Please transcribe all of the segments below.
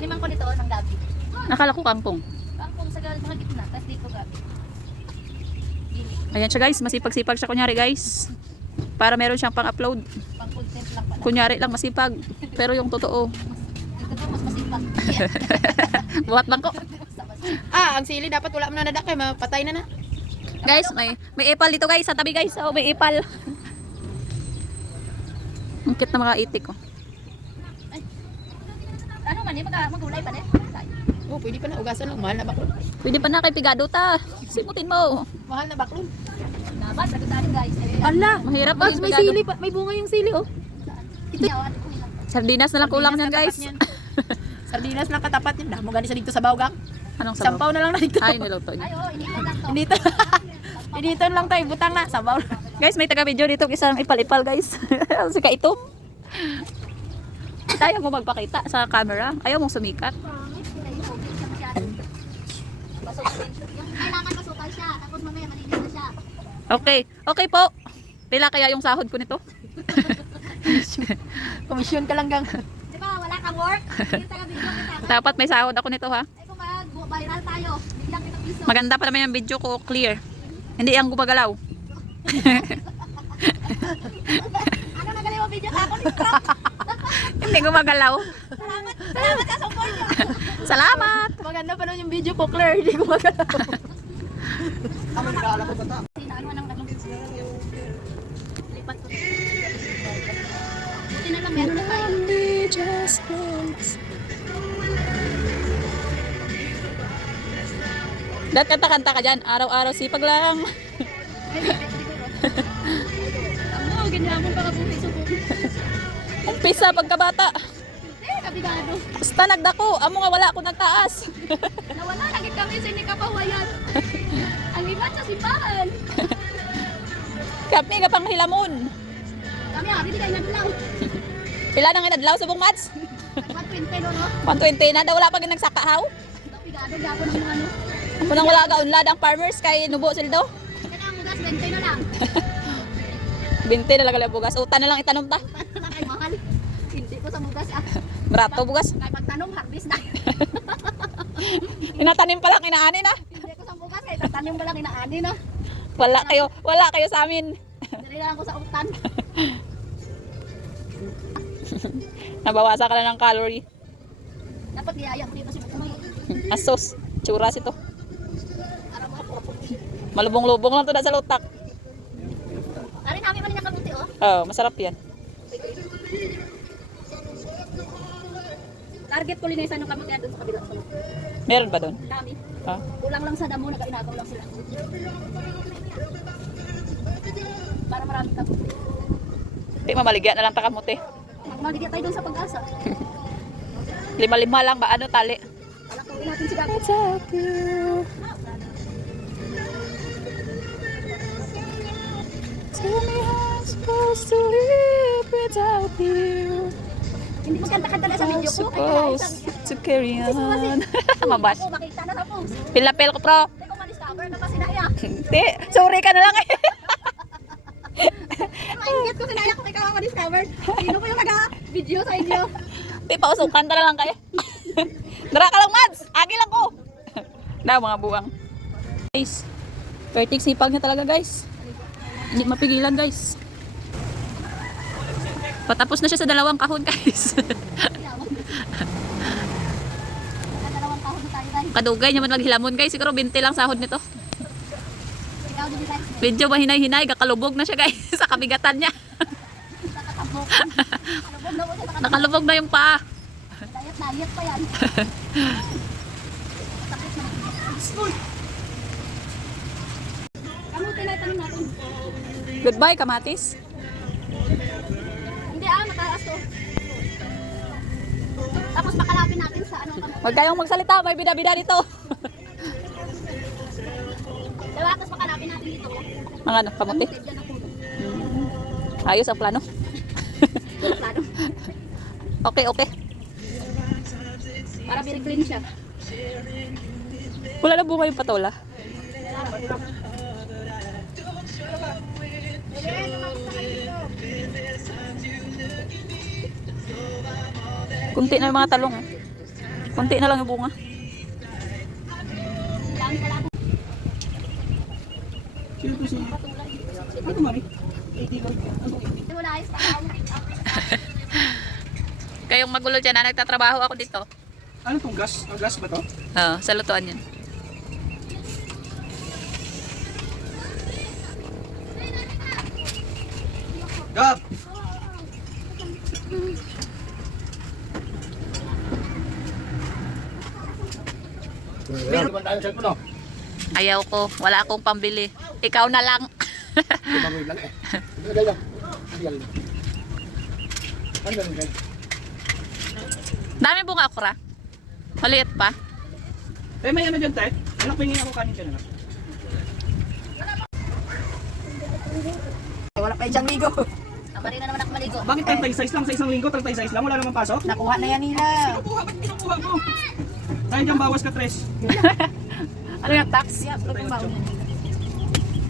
Animan ko dito ng gabi. Nakala ko kangkong. Kangkong sa mga gitna, tapos dito gabi. Ayan siya guys, masipag-sipag siya kunyari guys. Para meron siyang pang-upload. Pang content lang pala. Kunyari lang masipag. Pero yung totoo. Dito po mas masipag. Buhat bangko. Ang sili dapat wala mo na nadak kay mapatay na na. Guys, may ipal dito guys. Sa tabi guys. Oh, may ipal. Ang cute na mga itik ko. Ano man eh, magulay pa din. Oh, pwede pa na ugasan lang. Mahal na baklon. Pwede pa na kay pigado ta. Simutin mo. Mahal na baklon. Nabas, sagutan guys. Ala, Mahirap Bags, maging may pigado. sili pa. May bunga yung sili, oh. Ito yawan ko lang. Sardinas na lang kulang niyan guys. Sardinas lang katapat niyan. Damo gani sa dito sa bawgang. Anong sabaw? Sampaw na lang na dito. Ay, niluto niya. Ay, oo, initan lang to. Dito. Dito lang tayo, butang na. Sabaw. Guys, may taga-video dito. Isang ipal-ipal guys. Si Kaitom. Ayaw mo magpakita sa camera. Ayaw mong sumikat. Kailangan masukal siya, tapos mamaya malinis na siya. Okay. Okay po. Pila kaya yung sahod ko nito? Komisyon ka lang gang. Di ba, wala kang work? Yung taga-video kita. Dapat may sahod ako nito ha. Ay, kung mag-viral tayo, biglang kitang piso. Maganda pa naman yung video ko. Clear. Hindi yung gumagalaw. Ano nagaling mo video ka? Ako ni Crop. Hindi gumagalaw. Salamat, salamat sa support nyo. Salamat. Maganda pa naman yung video ko, Claire. Hindi ko magalaw. Ano nang lipat ko. Buti na lang meron na tayo. Dahil kanta-kanta ka dyan. Araw-araw sipag lang. Ano, ganyan mo baka buti sa buti. Umpisa pagkabata. Kabigado. Basta nagdako. Amo nga wala ako nagtaas. Nawala, naging kami sa inikapawayan. Ang iba sa simbahan. Kami ka pang hilamon. Kami hindi kayo naglaw. Pila nang inadlaw subong mats? 120 no, no? 120 na daw wala pa nagsakahaw. Kabigado, gapo ng mga ano. Munang wala ka unlad ang farmers kay nubo sildo. Ito na ang mugas, 20 na lang. 20 na lang ang bugas. Utan na lang itanom ta. Ano na kay mahal? Hindi ko sa mugas ah. Barato bugas. Kaya pagtanong, harvest na. Inatanim pa lang inaani na. Hindi ko sa mugas, kaya tatanong ba lang inaani na. Wala kayo sa amin. Dali lang ako sa utan. Nabawasan ka na ng calorie. Dapat niyaya ko dito si Bukumay. Asos, tsuras ito. Para makapurapot. Malubong-lubong lang to na sa lutak. Arin namin man yung kabuti oh. Oh, masarap yan. Target ko linay sa anong kabuti doon sa kabila. Meron ba doon? Dami. Ah. Kulang lang sa damo, nakainagaw lang sila. Para maraming kabuti. Hindi, mamaligyan na lang takamuti. Magmaligya tayo doon sa pag-asa. 5-5 lang ba? Ano tali? Alakuin natin si Gabi. Tell me how I'm supposed to live without you. Hindi mo kanta-kanta na sa I'm video ko. Ay, supposed to carry on. Mabas. Ako makita na sa post. Pilapil ko pro. Hindi ko ma-discover na pa sinaya. Hindi, sorry ka na lang eh. Maingat ko sinaya ko ikaw ang ma-discover. Sino po yung nag-video sa inyo? Hindi, pausukan ta na lang kayo. Dara ka lang, Mads. Agi lang ko. Na, mga buwang. Guys, pertik sipag niya talaga, guys. Hindi mapigilan, guys. Patapos na siya sa 2 kahon, guys. Dalawang tahon na tayo guys. Kadugay niya man maghilamon, guys. Siguro 20 lang sahod nito. Ikaw din guys. Medyo mahinay-hinay, kakalubog na siya, guys. Sa kabigatan niya. Nakatabok. Kalubog na po siya. Nakalubog na yung paa. Dayat pa yan. Sakit na. School. Ano tinatanong natin? Goodbye, kamatis. Hindi mataas to. Tapos pakalapin natin sa ano. Huwag kayong magsalita, may bida-bida dito. Diba? Tapos pakalapin natin dito. Mga ano, kamuti. Diyan ang puno. Ayos ang plano. Plano. Okay, okay. Para very clean siya. Wala na bunga yung patola. Kunti na yung mga talong. Kunti na lang yung bunga. Lang pala ako. Sino to si... Ano mami? Hindi mo na ayos pa ako. Kayong magulo dyan na nagtatrabaho ako dito. Ano tong gas? Ang gas ba to? Oo, sa lutuan yun. Gab! Meron ba tayong cellphone, no? Ayaw ko. Wala akong pambili. Ikaw na lang. Bagoy lang eh. Ano ganyan? Ano ganyan? Dami bunga okra. Maliit pa. Eh, may ano dyan, te? Anak, pingin ako kanin dyan, anak. Wala pa yung ligo. Abari na naman ako maligo. Bakit 36 lang sa isang linggo? 36 lang? Wala namang pasok? Nakuha na yan nila. Kinukuha, ba't kinukuha mo? Dahil dyan bawas ka, Tres. Ano yung tax?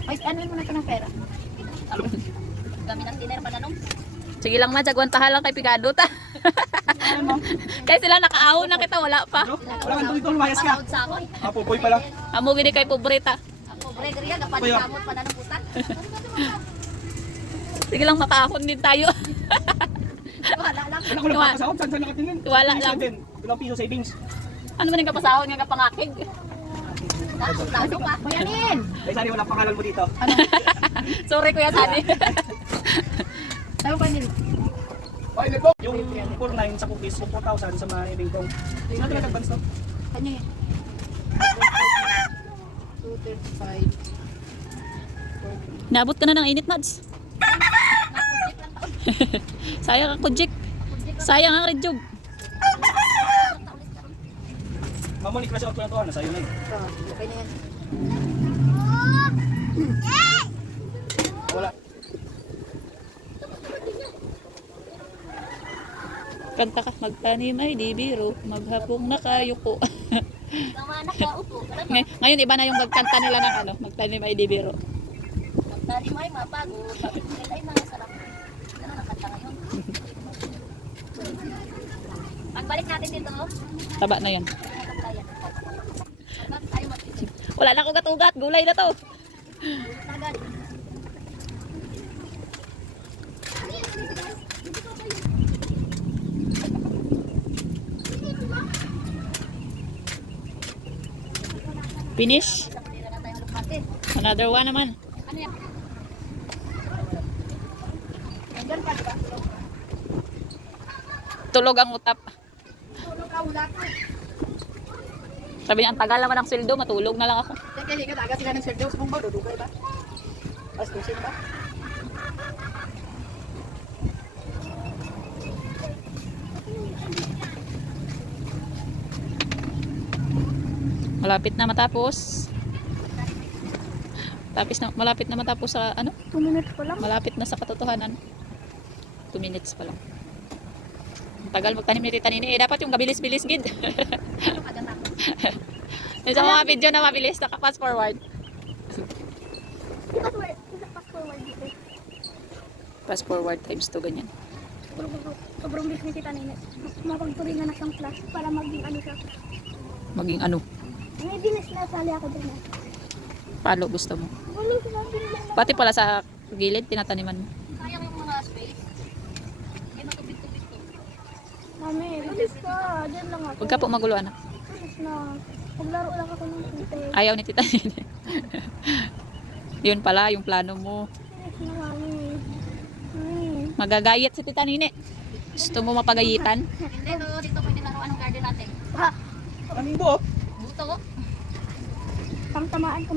Ay, ano mo na ito ng pera? Kami ng dinner pa na nung. Sige lang ma, jagwantahan lang kay Pigado ta. Kaya sila nakaahon na kita, wala pa. Ano? Wala kang tuloy-tuloy, lumayas ka. Pasahod sa ako. Ah, pupoy pala. Amo gini kay pobreta. Ako, Gregory, kapalitamot pa na ng putan. Sige lang makaahon din tayo. Wala lang. Anak ko lang papasahod, saan saan nakatingin? Wala Piso lang. din. Ilang piso savings. Ano man yung kapasahon nga kapangakig? Taso pa. Kuyanin! Eh, sari wala pangalan mo dito. Sorry Kuya Sani. Tayo pa nila. Okay, let's go. Yung 4.9 sa cookies, yung 4,000 sa mga ibingtong. Sino talaga advance to? Kanya yan. 235. Naabot ka na ng init, Mads. Sayang ang kujik. Sayang ang redyog. Mamuni class out ko na to, nasa iyo na yun. Okay na yan. Wala. Kanta ka, magtanim ay di biro, maghapong nakayuko. Tama na ka, upo. Ngayon iba na yung magkanta nila ng ano, magtanim ay di biro. Magtanim ay mapagod. Ay, mga sarap. Ano nakanta ngayon? Pagbalik natin dito, Taba na yun. nakatayan. Pag tayo mag-isip. Wala na akong gatugat, gulay na to. Tagad. Finish. Hindi na tayo lupate. Another one naman. Ano yan? Nandyan pa, diba? Tulog ang utap. Tulog ka, wala ka. Sabi niya, ang tagal naman ang sweldo, matulog na lang ako. Kaya hindi ka taga sila ng Sergio. Kung ba, dudugay ba? As tusin ba? Malapit na matapos. Malapit na matapos sa ano? 2 minutes pa lang. Malapit na sa katotohanan. 2 minutes pa lang. Ang tagal magtanim ni Tita Nini. Dapat yung kabilis-bilis gid. Agad ako. Yung sa mga video na mabilis, naka-fast forward. Fast forward dito. Fast forward times 2, ganyan. Sobrang bilis ni Tita Nene. Mapagturingan na siyang class para maging ano siya. Maging ano, May bilis na sali ako dyan. palo gusto mo. Wala sinabi nila. Pati pala sa gilid, tinataniman mo. Sayang yung mga space. Hindi matubig-tubig to. Mami, bilis ka. Diyan lang ako. Huwag ka po magulo, anak. Bilis na. Paglaro lang ako ng tute. Ayaw ni Tita Nini. Yun pala, yung plano mo. Bilis na, mami. Mami. Magagayat si Tita Nini. Gusto mo mapagayitan? Hindi, no. Dito pwede laruan ng garden natin. Ha? Kanino? Buto ko. Tamtamaan ko.